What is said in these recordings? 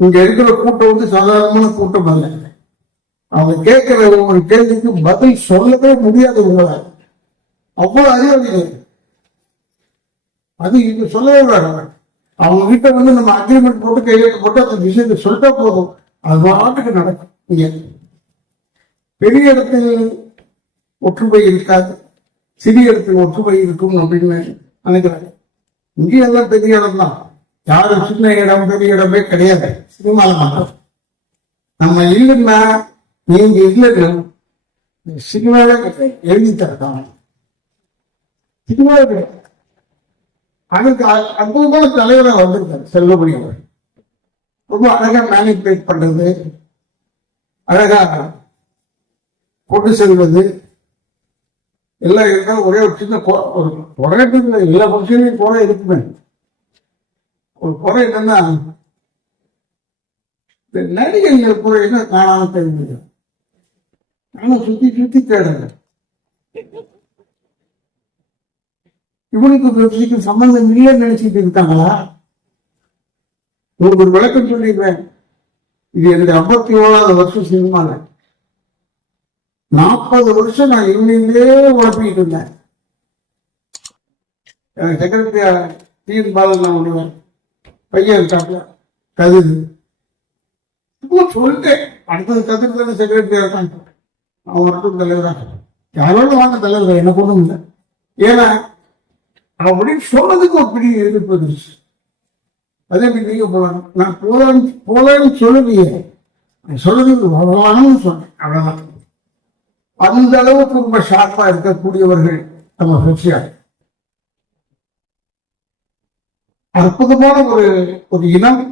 இங்க இருக்கிற கூட்டம் வந்து சாதாரணமான கூட்டம் அல்ல. அவங்க கேட்கிற ஒரு கேள்விக்கு பதில் சொல்லவே முடியாது உங்களால் அவ்வளவு அறிவாளிகள். அது இங்க சொல்லவே வேண்டாம் அவங்க கிட்ட வந்து நம்ம அக்ரிமெண்ட் போட்டு கையெழுத்து போட்டு அந்த விஷயத்தை சொல்லிட்டா போதும். அது பாட்டுக்கு நடக்கும். இங்க பெரிய இடத்தில் ஒற்றுமை இருக்காது. சிறிய இடத்தில் ஒற்றுமை இருக்கும் அப்படின்னு நினைக்கிறாங்க. இங்கே எல்லாம் பெரிய இடம் தான் யாரும் சின்ன இடம் பெரிய இடமே கிடையாது. சினிமால மட்டும். நம்ம இல்லைன்னா நீங்க இல்லைன்னு சினிமாவே எழுதி தரதான் சினிமாவே கிடையாது. அதுக்கு அ- அற்புதமான தலைவராக வந்திருக்காரு செல்வமணி அவர் ரொம்ப அழகா மேனிபுலேட் பண்றது அழகா கொண்டு செல்வது. எல்லாம் இருந்தாலும் ஒரே ஒரு சின்ன கொ- ஒரு குறைட்டு எல்லா ஃபங்க்ஷனையும் குறை இருக்குமே ஒரு குறை என்னன்னா இந்த நடிகைகள் குறைகள் என்ன காணாம தெரிஞ்சு நானும் சுத்தி சுத்தி தேடுறேன். இவனுக்கு பிரச்சனைக்கு சம்பந்தம் இல்லைன்னு நினைச்சிட்டு இருக்காங்களா? உங்களுக்கு ஒரு விளக்கம் சொல்லிடுறேன். இது என்னுடைய ஐம்பத்தி ஏழாவது வருஷம் சினிமால. நாற்பது வருஷம் நான் இவனிலே உழப்பிக்கிட்டு இருந்தேன். எனக்கு டி என் பாலன் நான் ஒன்றுவேன் பையன் இருக்காப்ல கதிர். இப்போ சொல்லிட்டேன். அடுத்தது கதிர் தானே செக்ரட்டரியா இருக்கான். அவன் மட்டும் தலைவரா யாரோட வாங்க தலைவர் எனக்கு ஒன்றும் இல்லை. ஏன்னா அப்படின்னு சொன்னதுக்கு ஒரு பெரிய எதிர்ப்பு இருந்துச்சு அதே மாதிரி நீங்க போகலாம் நான் போலன்னு போலான்னு சொல்லுவீங்க சொல்றதுக்கு வரலாம்னு சொன்னேன். அவ்வளவுதான். அந்த அளவுக்கு ரொம்ப ஷார்ப்பா இருக்கக்கூடியவர்கள் நம்ம ஃபிக்ஷியார் அற்புதமான ஒரு ஒரு இனம்.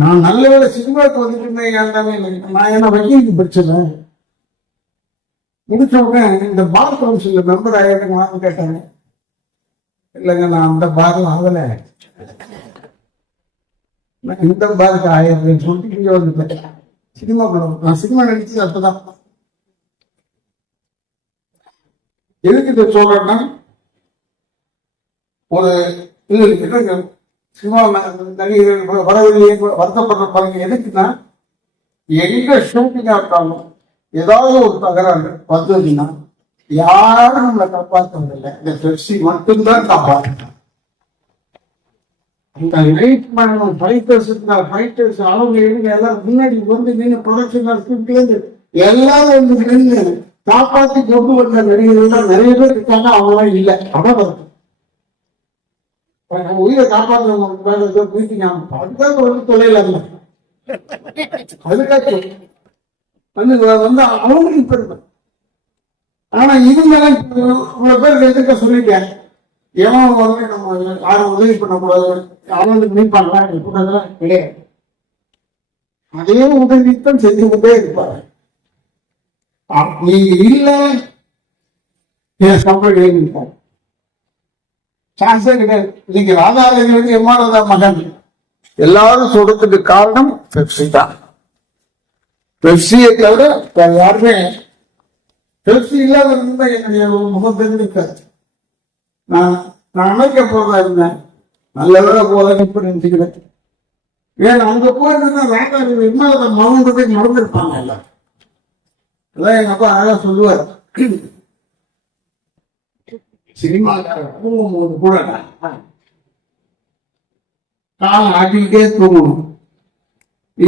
நான் நல்ல வேலை சினிமாவுக்கு வந்துட்டு இருந்தேன் இல்லை. நான் என்ன வக்கீலுக்கு படிச்சேன் முடிச்ச உடனே இந்த பார் கவுன்சில் மெம்பர் ஆயிருக்கலாம்னு கேட்டாங்க. இல்லைங்க நான் அந்த பார்ல ஆகல. நான் இந்த பாருக்கு ஆயிரம் சொல்லிட்டு இங்கே வந்துட்டேன் சினிமா படம் நான் சினிமா நடிச்சது அப்பதான். எதுக்கு இதை சொல்றேன்னா ஒரு இல்ல சினிமா நடிகர்கள் வரவில்லையே வருத்தப்படுற பாருங்க எதுக்குன்னா எங்க ஷூட்டிங்கா இருக்காலும் ஏதாவது ஒரு தகராறு வந்ததுன்னா யாரும் நம்மளை காப்பாற்றுறது இந்த பெப்சி மட்டும்தான் காப்பாற்றுறாங்க இந்த வெயிட் பண்ணணும் ஃபைட்டர்ஸ் இருந்தால் ஃபைட்டர்ஸ் அவங்க இவங்க எல்லாரும் முன்னாடி வந்து நின்று ப்ரொடக்ஷன் இருந்து எல்லாரும் வந்து நின்று காப்பாத்தி கொண்டு வந்த நடிகர்கள் தான் நிறைய பேர் இருக்காங்க. அவங்களாம் இல்லை. அதான் நம்ம உயிரை காப்பாற்றுறவங்க மேல ஏதோ மீட்டிங் அதுக்காக வந்து தொலைல இல்லை அதுக்காக. வந்து வந்து அவங்களுக்கு பெருமை ஆனா இவங்க இவ்வளவு பேர் எதுக்க சொல்லிட்டேன் எவன் வந்து நம்ம யாரும் உதவி பண்ணக்கூடாது. அவனுக்கு மீட் பண்ணலாம் கிடையாது. அதே உதவித்தான் செஞ்சு கொண்டே இருப்பாரு. அப்~ நீங்க என் சம்பளம் எழுதிப்பார் சான்ஸே கிடையாது இன்னைக்கு ராதாரவிலிருந்து எம்மானதா மகன். எல்லாரும் சொல்றதுக்கு காரணம் பெப்சி தான். பெப்சியை தவிர வேற யாருமே பெப்சி இல்லாத இருந்தா என்னுடைய முகம் தெரிஞ்சிருக்காது நான் நான் அமைக்க போதா இருந்தேன். நல்ல வேலை போதேன்னு இப்ப நினைச்சுக்கிறேன். ஏன் அங்க போயிருந்தா ராதாரவி எம்மானதா மகன்றதை நடந்திருப்பாங்க எல்லாம் அதான் எங்க அப்பா அழகா சொல்லுவார். சினிமா தூங்கும் போது கூட காலம் ஆட்டிக்கிட்டே தூங்கணும்.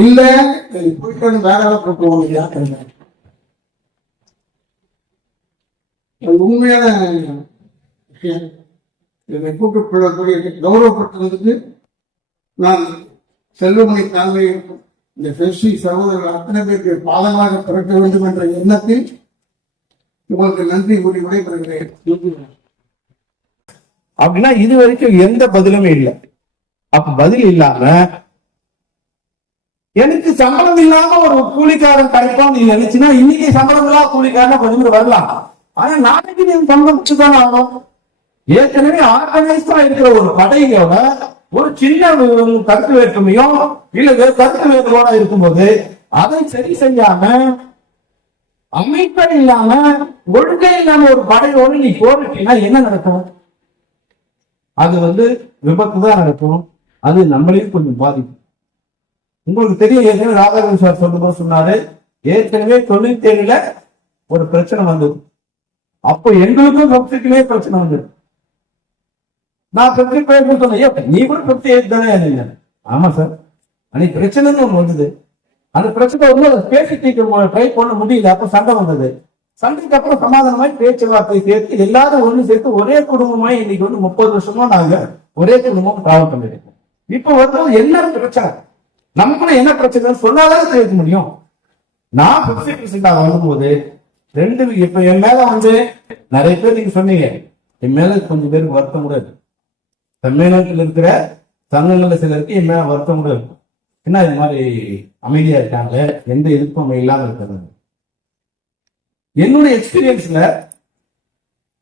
இல்ல நீ போயிட்டு வேற வேலை போட்டு அது உண்மையான விஷயம். என்னை கூப்பிடக்கூடிய கௌரவப்பட்டதுக்கு நான் செல்வமணி தலைமையில் இந்த பெருசி சகோதரர்கள் அத்தனை பேருக்கு பாதமாக பிறக்க வேண்டும் என்ற எண்ணத்தில் உங்களுக்கு நன்றி கூறி விடைபெறுகிறேன். அப்படின்னா இது வரைக்கும் எந்த பதிலுமே இல்லை. அப்ப பதில் இல்லாம எனக்கு சம்பளம் இல்லாம ஒரு கூலிக்காரன் கிடைப்பான் நீ நினைச்சுன்னா இன்னைக்கு சம்பளம் இல்லாம கூலிக்காரன் கொஞ்சம் வரலாம். ஆனா நாளைக்கு நீ சம்பளம் வச்சுதான் ஆகணும். ஏற்கனவே ஆர்கனைஸ்டா இருக்கிற ஒரு படையோட ஒரு சின்ன கருத்து வேற்றுமையோ இல்ல கருத்து வேறுபாடா இருக்கும்போது அதை சரி செய்யாம அமைப்பே இல்லாம ஒழுங்கே இல்லாம ஒரு படையோடு நீ போரிட்டீங்கன்னா என்ன நடக்கும்? அது வந்து விபத்து தான் நடக்கும் அது நம்மளையும் கொஞ்சம் பாதிக்கும். உங்களுக்கு தெரியும் ஏற்கனவே ராதாகிருஷ்ணன் சார் சொல்லும்போது சொன்னாரு. ஏற்கனவே தொண்ணூத்தி ஏழுல ஒரு பிரச்சனை வந்தது. அப்போ எங்களுக்கும் பப்ளிக்லயே பிரச்சனை வந்தது. நான் பப்ளி பேருக்கு சொன்னேன் "ஐயா, நீ கூட சப்ஜெக்ட் ஏற்று தானே? இருந்தீங்க?" ஆமா சார். அன்னைக்கு பிரச்சனைன்னு ஒன்று வந்தது. அந்த பிரச்சனை வந்து அதை பேசி தீர்க்க ட்ரை பண்ண முடியல. அப்போ சண்டை வந்தது. சண்டைக்கு அப்புறம் சமாதானமாய் பேச்சுவார்த்தை சேர்த்து எல்லாரும் ஒன்று சேர்த்து ஒரே குடும்பமாய் இன்னைக்கு வந்து முப்பது வருஷமா நாங்க ஒரே குடும்பம் டிராவல் பண்ணிருக்கோம். இப்ப வந்து என்ன பிரச்சனை? நமக்குள்ள என்ன பிரச்சனை சொன்னாதான் தெரிவிக்க முடியும். நான் பிப்டி பர்சன்ட் வரும்போது ரெண்டு இப்ப என் மேல வந்து நிறைய பேர் நீங்க சொன்னீங்க என் மேல கொஞ்சம் பேருக்கு வருத்தம் கூட இருக்கு. தமிழ்நாட்டில் இருக்கிற சங்கங்கள்ல சிலருக்கு என் மேல வருத்தம் கூட இருக்கும் என்ன இது மாதிரி அமைதியா இருக்காங்க எந்த எதிர்ப்பும் இல்லாம இருக்கிறது. என்னுடைய எக்ஸ்பீரியன்ஸ்ல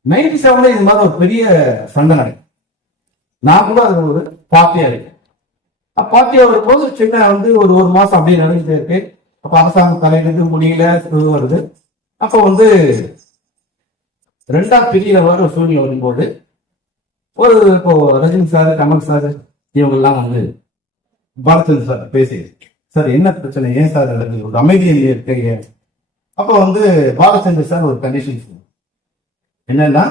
நைன்டி செவன்ல இது மாதிரி ஒரு பெரிய சண்டை நடக்கும் நான் கூட அது ஒரு பார்ட்டியா இருக்கேன். பார்ட்டியா வரும்போது சின்ன வந்து ஒரு ஒரு மாசம் அப்படியே நடந்துட்டு இருக்கு. அப்ப அரசாங்கம் தலையிலிருந்து முடியல இது வருது. அப்ப வந்து ரெண்டாம் பிரியில வர சூழ்நிலை வரும்போது ஒரு இப்போ ரஜினி சார் கமல் சார் இவங்க எல்லாம் வந்து பாலச்சந்திர சார் பேசி சார் என்ன பிரச்சனை? ஏன் சார் ஒரு அமைதியில் ஏன் அப்போ வந்து பாலச்சந்திர சார் ஒரு கண்டிஷன் என்னன்னா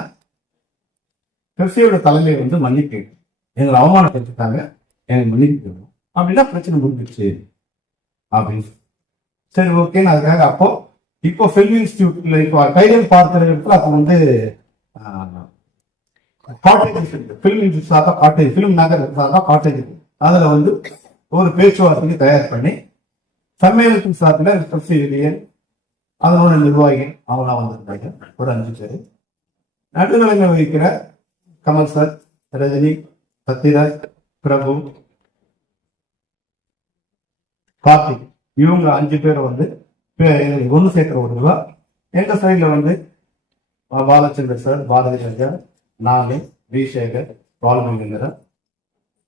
பெப்சியோட தலைமை வந்து மன்னிப்பு எங்களை அவமானப்படுத்திட்டாங்க எனக்கு மன்னிப்பு அப்படின்னா பிரச்சனை முடிஞ்சிடுச்சு அப்படின்னு சரி ஓகேன்னு அதுக்காக அப்போ இப்போ ஃபில்ம் இன்ஸ்டியூட்ல இப்போ கைடல் பார்க்கிற இடத்துல அப்போ வந்து cottage film institute cottage film Nagar cottage அதில் அதுல வந்து ஒரு பேச்சுவார்த்தைக்கு தயார் பண்ணி சம்மேளனத்தின் சார்பில் அதனோட நிர்வாகிகள் அவங்களாம் வந்திருந்தாங்க. ஒரு அஞ்சு பேர். நடுநிலைமை வகிக்கிற கமல் சார் ரஜினி சத்யராஜ் பிரபு கார்த்திக். இவங்க அஞ்சு பேர் வந்து ஒன்று சேர்க்கிற ஒரு விழா எங்கள் சைடில் வந்து பாலச்சந்தர் சார் பாரதி ராஜா நானு வி சேகர் பாலமங்கர்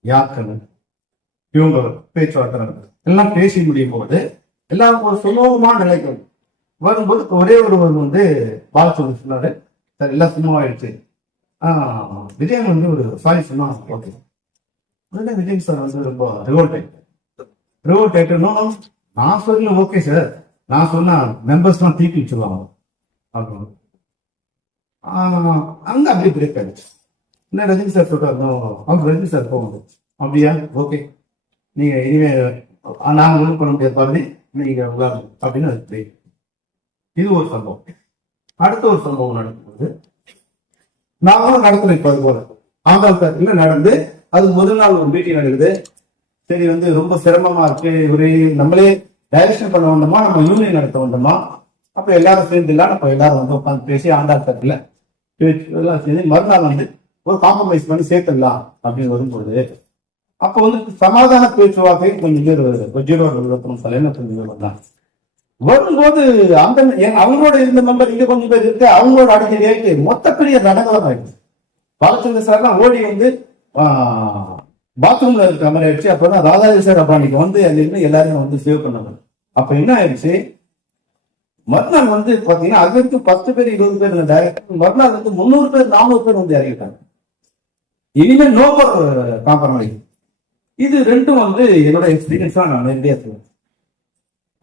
யாக்கனு. இவங்க பேச்சுவார்த்தை எல்லாம் பேசி முடியும் போது எல்லாம் ஒரு சுமூகமான நிலைக்கு வந்து வரும்போது ஒரே ஒருவர் வந்து பாலச்சந்திரன் சொன்னாரு. சார் எல்லாம் சும்மா ஆயிடுச்சு. விஜயன் வந்து ஒரு சாரி சொன்னா ஓகே உடனே விஜய் சார் வந்து ரொம்ப ரிவோல்ட் ஆயிட்டு ரிவோல்ட் ஆயிட்டு நான் சொல்ல ஓகே சார் நான் சொன்னா மெம்பர்ஸ்லாம் தீக்கி வச்சிருவாங்க. அப்படின்னு. அங்க அப்படி பிரேக் ஆயிடுச்சு. என்ன ரஜினி சார் சொல்றாரு? அவங்க ரஜினி சார் போக போகுது அப்படியா? ஓகே நீங்க இனிமே நாங்க ஒன்றும் பண்ண முடியாது பாருங்க நீங்க அப்படின்னு அது. இது ஒரு சம்பவம். அடுத்த ஒரு சம்பவம் நடக்கும்போது நாங்களும் நடத்துறோம் இப்ப அது போல ஆண்டாள் தரத்துல நடந்து அது முதல் நாள் ஒரு மீட்டிங் நடக்குது. சரி வந்து ரொம்ப சிரமமா இருக்கு. ஒரு நம்மளே டைரக்ஷன் பண்ண வேண்டாமா நம்ம யூனியன் நடத்த வேண்டாமா அப்ப எல்லாரும் சேர்ந்து இல்ல நம்ம எல்லாரும் வந்து உட்காந்து பேசி ஆண்டாள் தரத்துல எல்லாம் சேர்ந்து மறுநாள் வந்து ஒரு காம்ப்ரமைஸ் பண்ணி சேர்த்துடலாம் அப்படின்னு வரும்போது அப்ப வந்து சமாதான பேச்சுவார்த்தை கொஞ்சம் பேர் கொஞ்சம் விழுப்புரம் கொஞ்சம் பேர் வந்தாங்க வரும்போது அந்த அவங்களோட இருந்த மெம்பர் இங்க கொஞ்சம் பேர் இருக்கு. அவங்களோட அடிக்கடி ஆயிட்டு மொத்த பெரிய ரணகலம் ஆயிடுச்சு பாலச்சந்திர சார்லாம் ஓடி வந்து பாத்ரூம்ல இருக்க மாதிரி ஆயிடுச்சு. அப்பதான் ராதாஜி சார் அப்ப அன்னைக்கு வந்து அங்க இருந்து எல்லாரையும் வந்து சேவ் பண்ணாங்க அப்ப என்ன ஆயிடுச்சு? மறுநாள் வந்து பாத்தீங்கன்னா அது வரைக்கும் பத்து பேர் இருபது பேர் இருந்த மறுநாள் வந்து முந்நூறு பேர் நானூறு பேர் வந்து இறங்கிட்டாங்க. இனிமே நோபர் காம்பரமைஸ் இது ரெண்டும் வந்து என்னோட எக்ஸ்பீரியன்ஸா நான் நிறைய சொல்லுவேன்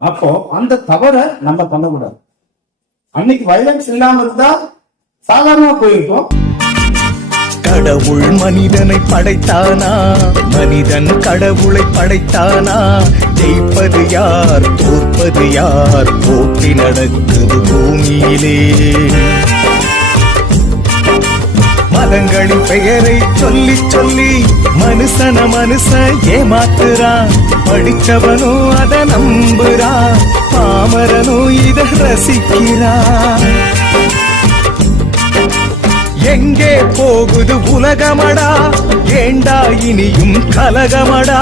அப்போ அந்த தவறை நம்ம பண்ணக்கூடாது. அன்னைக்கு வயலன்ஸ் இல்லாம இருந்தா சாதாரணமா போயிருக்கோம் கடவுள் மனிதனை படைத்தானா? மனிதன் கடவுளை படைத்தானா? ஜெயிப்பது யார்? தோற்பது யார்? போட்டி நடக்குது பூமியிலே. மதங்களின் பெயரை சொல்லி சொல்லி மனுஷன மனுஷன் ஏமாத்துறான் படிச்சவனும் அத நம்புறான் பாமரனும் இத ரசிக்கிறான் எங்கே போகுது உலகமடா? ஏண்டா இனியும் கலகமடா?